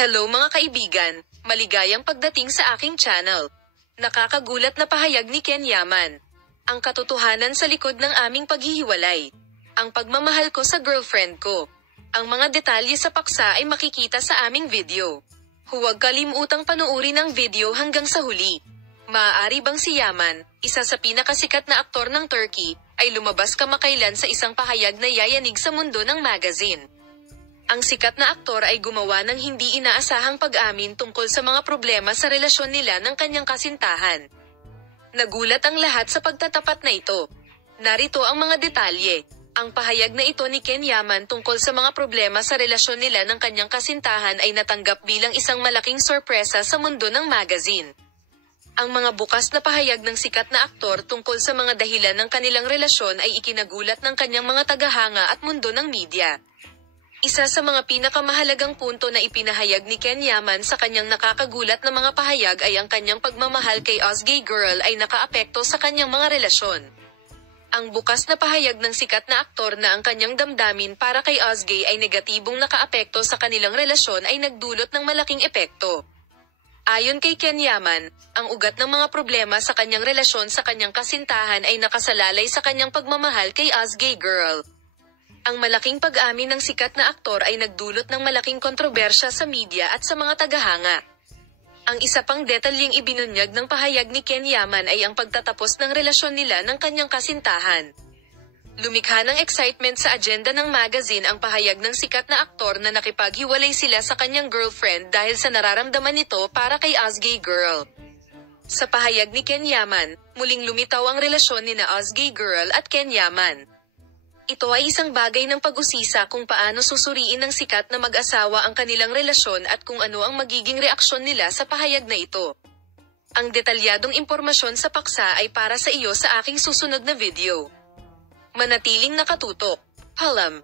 Hello mga kaibigan, maligayang pagdating sa aking channel. Nakakagulat na pahayag ni Ken Yaman. Ang katotohanan sa likod ng aming paghihiwalay. Ang pagmamahal ko sa girlfriend ko. Ang mga detalye sa paksa ay makikita sa aming video. Huwag kalimutang panuorin ang video hanggang sa huli. Maaari bang si Yaman, isa sa pinakasikat na aktor ng Turkey, ay lumabas kamakailan sa isang pahayag na yayanig sa mundo ng magazine? Ang sikat na aktor ay gumawa ng hindi inaasahang pag-amin tungkol sa mga problema sa relasyon nila ng kanyang kasintahan. Nagulat ang lahat sa pagtatapat na ito. Narito ang mga detalye. Ang pahayag na ito ni Ken Yaman tungkol sa mga problema sa relasyon nila ng kanyang kasintahan ay natanggap bilang isang malaking sorpresa sa mundo ng magazine. Ang mga bukas na pahayag ng sikat na aktor tungkol sa mga dahilan ng kanilang relasyon ay ikinagulat ng kanyang mga tagahanga at mundo ng media. Isa sa mga pinakamahalagang punto na ipinahayag ni Ken Yaman sa kanyang nakakagulat na mga pahayag ay ang kanyang pagmamahal kay Özge Gürel ay nakaapekto sa kanyang mga relasyon. Ang bukas na pahayag ng sikat na aktor na ang kanyang damdamin para kay Özge ay negatibong nakaapekto sa kanilang relasyon ay nagdulot ng malaking epekto. Ayon kay Ken Yaman, ang ugat ng mga problema sa kanyang relasyon sa kanyang kasintahan ay nakasalalay sa kanyang pagmamahal kay Özge Gürel. Ang malaking pag-amin ng sikat na aktor ay nagdulot ng malaking kontrobersya sa media at sa mga tagahanga. Ang isa pang detalyeng ibinunyag ng pahayag ni Ken Yaman ay ang pagtatapos ng relasyon nila ng kanyang kasintahan. Lumikha ng excitement sa agenda ng magazine ang pahayag ng sikat na aktor na nakipaghiwalay sila sa kanyang girlfriend dahil sa nararamdaman nito para kay Özge Gürel. Sa pahayag ni Ken Yaman, muling lumitaw ang relasyon nina Özge Gürel at Ken Yaman. Ito ay isang bagay ng pag-usisa kung paano susuriin ng sikat na mag-asawa ang kanilang relasyon at kung ano ang magiging reaksyon nila sa pahayag na ito. Ang detalyadong impormasyon sa paksa ay para sa iyo sa aking susunod na video. Manatiling nakatutok. Paalam.